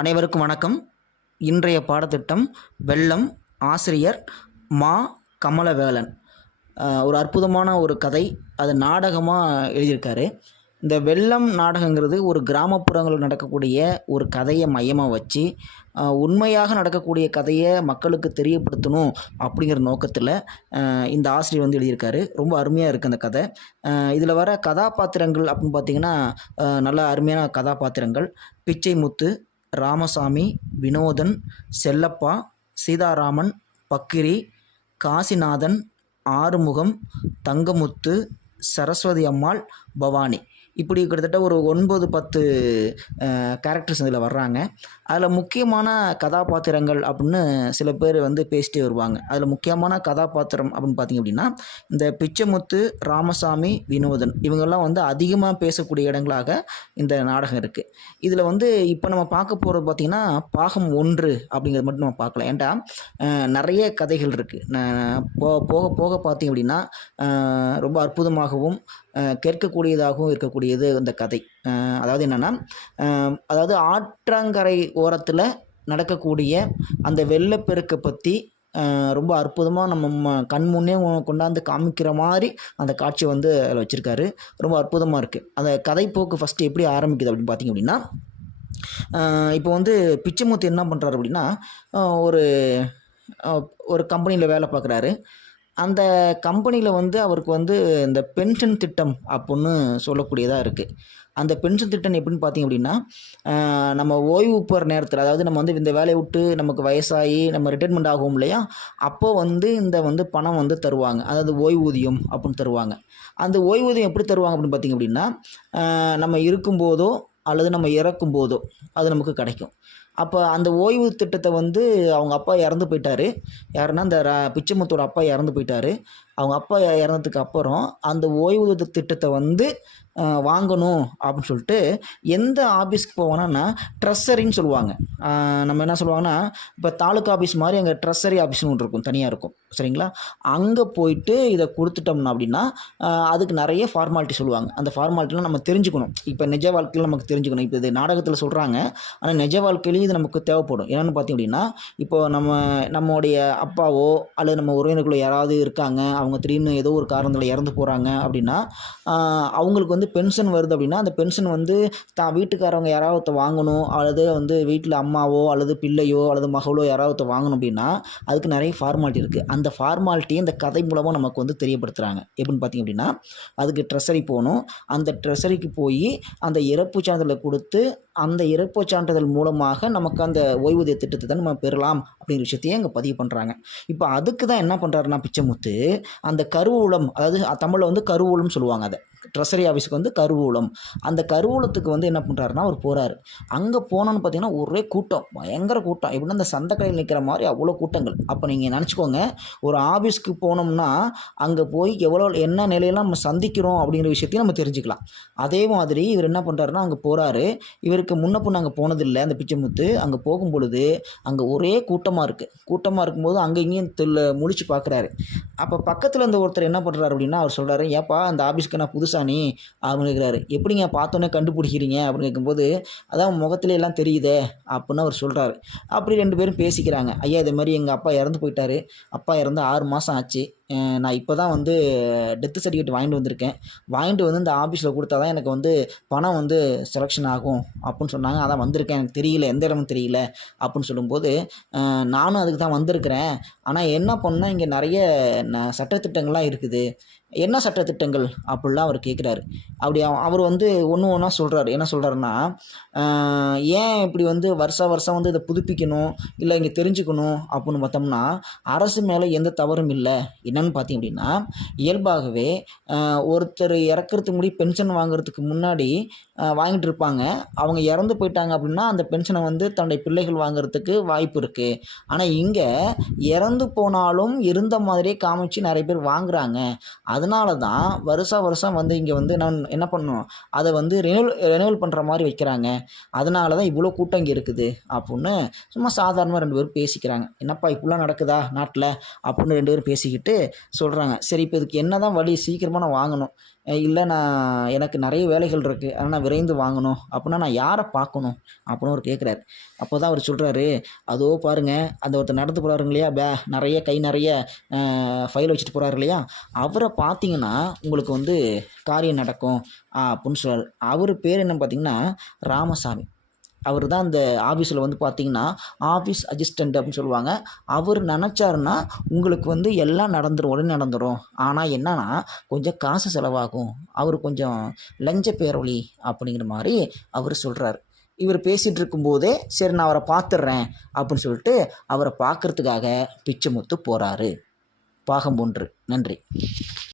அனைவருக்கும் வணக்கம். இன்றைய பாடத்திட்டம் வெள்ளம். ஆசிரியர் மா. கமலவேலன். ஒரு அற்புதமான ஒரு கதை. அது நாடகமாக எழுதியிருக்காரு. இந்த வெள்ளம் நாடகங்கிறது ஒரு கிராமப்புறங்களில் நடக்கக்கூடிய ஒரு கதையை மையமாக வச்சு உண்மையாக நடக்கக்கூடிய கதையை மக்களுக்கு தெரியப்படுத்தணும் அப்படிங்கிற நோக்கத்தில் இந்த ஆசிரியர் வந்து எழுதியிருக்காரு. ரொம்ப அருமையாக இருக்குது அந்த கதை. இதில் வர கதாபாத்திரங்கள் அப்படின்னு பார்த்திங்கன்னா நல்ல அருமையான கதாபாத்திரங்கள். பிச்சைமுத்து, ராமசாமி, வினோதன், செல்லப்பா, சீதாராமன், பக்கிரி, காசிநாதன், ஆறுமுகம், தங்கமுத்து, சரஸ்வதி அம்மாள், பவானி, இப்படி கிட்டத்தட்ட ஒரு 9-10 கேரக்டர்ஸ் இதில் வர்றாங்க. அதில் முக்கியமான கதாபாத்திரங்கள் அப்படின்னு சில பேர் வந்து பேசிட்டே வருவாங்க. அதில் முக்கியமான கதாபாத்திரம் அப்படின்னு பார்த்திங்க அப்படின்னா இந்த பிச்சைமுத்து, ராமசாமி, வினோதன் இவங்கெல்லாம் வந்து அதிகமாக பேசக்கூடிய இடங்களாக இந்த நாடகம் இருக்குது. இதில் வந்து இப்போ நம்ம பார்க்க போகிறது பார்த்திங்கன்னா பாகம் 1 அப்படிங்கிறது மட்டும் நம்ம பார்க்கலாம். ஏன்டா நிறைய கதைகள் இருக்குது. போக போக பார்த்திங்க அப்படின்னா ரொம்ப அற்புதமாகவும் கேட்கக்கூடியதாகவும் இருக்கக்கூடியது இந்த கதை. அதாவது என்னென்னா, அதாவது ஆற்றங்கரை ஓரத்தில் நடக்கக்கூடிய அந்த வெள்ளப்பெருக்கை பற்றி ரொம்ப அற்புதமாக நம்ம கண் முன்னே கொண்டாந்து காமிக்கிற மாதிரி அந்த காட்சி வந்து அதில் வச்சுருக்காரு. ரொம்ப அற்புதமாக இருக்குது. அந்த கதைப்போக்கு ஃபஸ்ட்டு எப்படி ஆரம்பிக்குது அப்படின்னு பார்த்திங்க அப்படின்னா, இப்போ வந்து பிச்சைமுத்து என்ன பண்ணுறாரு அப்படின்னா, ஒரு ஒரு கம்பெனியில் வேலை பார்க்குறாரு. அந்த கம்பெனியில் வந்து அவருக்கு வந்து இந்த பென்ஷன் திட்டம் அப்புடின்னு சொல்லக்கூடியதாக இருக்குது. அந்த பென்ஷன் திட்டம் எப்படின்னு பார்த்திங்க அப்படின்னா, நம்ம ஓய்வு பெற நேரத்தில், அதாவது நம்ம வந்து இந்த வேலையை விட்டு நமக்கு வயசாகி நம்ம ரிட்டைர்மெண்ட் ஆகும் இல்லையா, அப்போது வந்து இந்த வந்து பணம் வந்து தருவாங்க. அதாவது ஓய்வூதியம் அப்படின்னு தருவாங்க. அந்த ஓய்வூதியம் எப்படி தருவாங்க அப்படின்னு பார்த்திங்க அப்படின்னா, நம்ம இருக்கும்போதோ அல்லது நம்ம இறக்கும்போதோ அது நமக்கு கிடைக்கும். அப்போ அந்த ஓய்வு திட்டத்தை வந்து அவங்க அப்பா இறந்து போயிட்டார். யாருன்னா இந்த பிச்சைமுத்தோட அப்பா இறந்து போயிட்டார். அவங்க அப்பா இறந்ததுக்கு அப்புறம் அந்த ஓய்வு திட்டத்தை வந்து வாங்கணும் அப்படின்னு சொல்லிட்டு எந்த ஆஃபீஸ்க்கு போவாங்கன்னா ட்ரெஸரின்னு சொல்லுவாங்க. நம்ம என்ன சொல்லுவாங்கன்னா, இப்போ தாலுக்கா ஆஃபீஸ் மாதிரி அங்கே ட்ரெஸரி ஆஃபீஸ்னு ஒன்று இருக்கும், தனியாக இருக்கும், சரிங்களா? அங்கே போயிட்டு இதை கொடுத்துட்டோம்னா அப்படின்னா அதுக்கு நிறைய ஃபார்மாலிட்டி சொல்லுவாங்க. அந்த ஃபார்மாலிட்டிலாம் நம்ம தெரிஞ்சுக்கணும். இப்போ நிஜ வாழ்க்கையில் நமக்கு தெரிஞ்சுக்கணும். இப்போ இது நாடகத்தில் சொல்கிறாங்க, ஆனால் நிஜ வாழ்க்கையிலையும் இது நமக்கு தேவைப்படும். என்னென்னு பார்த்திங்க அப்படின்னா, இப்போது நம்மளுடைய அப்பாவோ அல்லது நம்ம உறவினர்களோ யாராவது இருக்காங்க, அவங்க திடீர்னு ஏதோ ஒரு காரணத்தில் இறந்து போகிறாங்க அப்படின்னா அவங்களுக்கு வந்து பென்ஷன் வருது அப்படின்னா அந்த பென்ஷன் வந்து தான் வீட்டுக்காரவங்க யாராவது வாங்கணும், அல்லது வந்து வீட்டில் அம்மாவோ அல்லது பிள்ளையோ அல்லது மகளோ யாராவது வாங்கணும் அப்படின்னா அதுக்கு நிறைய ஃபார்மாலிட்டி இருக்குது. அந்த ஃபார்மாலிட்டியை இந்த கதை மூலமாக நமக்கு வந்து தெரியப்படுத்துகிறாங்க. எப்படின்னு பார்த்திங்க அப்படின்னா, அதுக்கு ட்ரெஸரி போகணும். அந்த ட்ரெஸரிக்கு போய் அந்த இறப்பு சான்றிதழை கொடுத்து அந்த இறப்பு சான்றிதழ் மூலமாக நமக்கு அந்த ஓய்வூதிய திட்டத்தை தான் நம்ம பெறலாம் அப்படிங்கிற விஷயத்தையே அங்கே பதிவு பண்ணுறாங்க. இப்போ அதுக்கு தான் என்ன பண்ணுறாருன்னா பிச்சைமுத்து, அந்த கருவூலம், அதாவது தமிழில் வந்து கருவூலம் சொல்லுவாங்க, அதை ட்ரெஸரி ஆஃபீஸுக்கு வந்து கருவூலம். அந்த கருவூலத்துக்கு வந்து என்ன பண்ணுறாருன்னா அவர் போகிறாரு. அங்கே போனோன்னு பார்த்தீங்கன்னா ஒரே கூட்டம், பயங்கர கூட்டம். எப்படின்னா அந்த சந்தைக்கடையில் நிற்கிற மாதிரி அவ்வளோ கூட்டங்கள். அப்போ நீங்கள் நினச்சிக்கோங்க, ஒரு ஆஃபீஸ்க்கு போனோம்னா அங்கே போய் என்ன நிலையெல்லாம் நம்ம சந்திக்கிறோம் அப்படிங்கிற விஷயத்தையும் நம்ம தெரிஞ்சுக்கலாம். அதே மாதிரி இவர் என்ன பண்ணுறாருன்னா அங்கே போகிறாரு. இவருக்கு முன்ன அங்கே போனதில்லை அந்த பிச்சைமுத்து. அங்கே போகும் பொழுது அங்கே ஒரே கூட்டமாக இருக்குது. கூட்டமாக இருக்கும்போது அங்கே இங்கேயும் முழிச்சு பார்க்குறாரு. அப்போ பக்கத்தில் இருந்த ஒருத்தர் என்ன பண்ணுறாரு அப்படின்னா, அவர் சொல்கிறாரு, ஏப்பா அந்த ஆஃபீஸ்க்கு நான் புதுசா நீ அப்படின்னு கேட்குறாரு. எப்படிங்க பார்த்தோன்னே கண்டுபிடிக்கிறீங்க அப்படின்னு கேட்கும்போது, அதான் முகத்துல எல்லாம் தெரியுதே அப்படின்னு அவர் சொல்கிறாரு. அப்படி 2 பேரும் பேசிக்கிறாங்க. ஐயா இது மாதிரி எங்கள் அப்பா இறந்து போயிட்டார். அப்பா இறந்து 6 மாதம் ஆச்சு. நான் இப்போ தான் வந்து டெத்து சர்டிஃபிகேட் வாங்கிட்டு வந்திருக்கேன். வாங்கிட்டு வந்து இந்த ஆஃபீஸில் கொடுத்தா தான் எனக்கு வந்து பணம் வந்து செலெக்ஷன் ஆகும் அப்படின்னு சொன்னாங்க. அதான் வந்திருக்கேன். எனக்கு தெரியல, எந்த இடமும் தெரியல அப்படின்னு சொல்லும்போது, நானும் அதுக்கு தான் வந்திருக்கிறேன். ஆனால் என்ன பண்ணால் இங்கே நிறைய சட்டத்திட்டங்கள்லாம் இருக்குது. என்ன சட்டத்திட்டங்கள் அப்படிலாம் அவர் கேட்குறாரு. அப்படி அவர் வந்து ஒன்று ஒன்றா சொல்கிறாரு. என்ன சொல்கிறாருன்னா, ஏன் இப்படி வந்து வருஷம் வந்து இதை புதுப்பிக்கணும், இல்லை இங்கே தெரிஞ்சுக்கணும் அப்படின்னு பார்த்தோம்னா, அரசு மேலே எந்த தவறும் இல்லை. என்னென்னு பார்த்திங்க அப்படின்னா, இயல்பாகவே ஒருத்தர் இறக்கிறதுக்கு முன்னாடி பென்ஷன் வாங்குறதுக்கு முன்னாடி வாங்கிட்டு இருப்பாங்க. அவங்க இறந்து போயிட்டாங்க அப்படின்னா அந்த பென்ஷனை வந்து தன்னுடைய பிள்ளைகள் வாங்குறதுக்கு வாய்ப்பு இருக்குது. ஆனால் இங்கே இறந்து போனாலும் இருந்த மாதிரியே காமிச்சு நிறைய பேர் வாங்குகிறாங்க. அதனால தான் வருஷம் வந்து இங்கே வந்து நான் என்ன பண்ணணும், அதை வந்து ரெனிவல் பண்ணுற மாதிரி வைக்கிறாங்க. அதனால தான் இவ்வளோ கூட்டம் இங்கே இருக்குது அப்படின்னு சும்மா சாதாரணமாக 2 பேரும் பேசிக்கிறாங்க. என்னப்பா இப்படிலாம் நடக்குதா நாட்டில் அப்படின்னு 2 பேரும் பேசிக்கிட்டு சொல்கிறாங்க. சரி இப்போ இதுக்கு என்ன தான் வழி, சீக்கிரமாக நான் வாங்கணும், இல்லை எனக்கு நிறைய வேலைகள் இருக்குது, ஆனால் நான் விரைந்து வாங்கணும் அப்படின்னா நான் யாரை பார்க்கணும் அப்படின்னு அவர் கேட்குறாரு. அப்போ தான் அவர் சொல்கிறாரு, அதோ பாருங்கள் அந்த ஒருத்தர் நடந்து போகிறாருங்க இல்லையா, நிறைய கை நிறைய ஃபைல் வச்சுட்டு போகிறாரு இல்லையா, அவரை பார்த்தீங்கன்னா உங்களுக்கு வந்து காரியம் நடக்கும் அப்படின்னு சொல்கிறார். அவர் பேர் என்னன்னு பார்த்தீங்கன்னா ராமசாமி. அவர் தான் இந்த ஆஃபீஸில் வந்து பார்த்தீங்கன்னா ஆஃபீஸ் அசிஸ்டண்ட் அப்படின்னு சொல்லுவாங்க. அவர் நினச்சாருன்னா உங்களுக்கு வந்து எல்லாம் நடந்துடும், உடனே நடந்துடும். ஆனால் என்னன்னா கொஞ்சம் காசு செலவாகும், அவர் கொஞ்சம் லஞ்ச பேரொழி அப்படிங்கிற மாதிரி அவர் சொல்கிறார். இவர் பேசிகிட்டு இருக்கும்போதே சரி நான் அவரை பார்த்துட்றேன் அப்படின்னு சொல்லிட்டு அவரை பார்க்குறதுக்காக பிச்சைமுத்து போகிறாரு. பாகம் 1. நன்றி.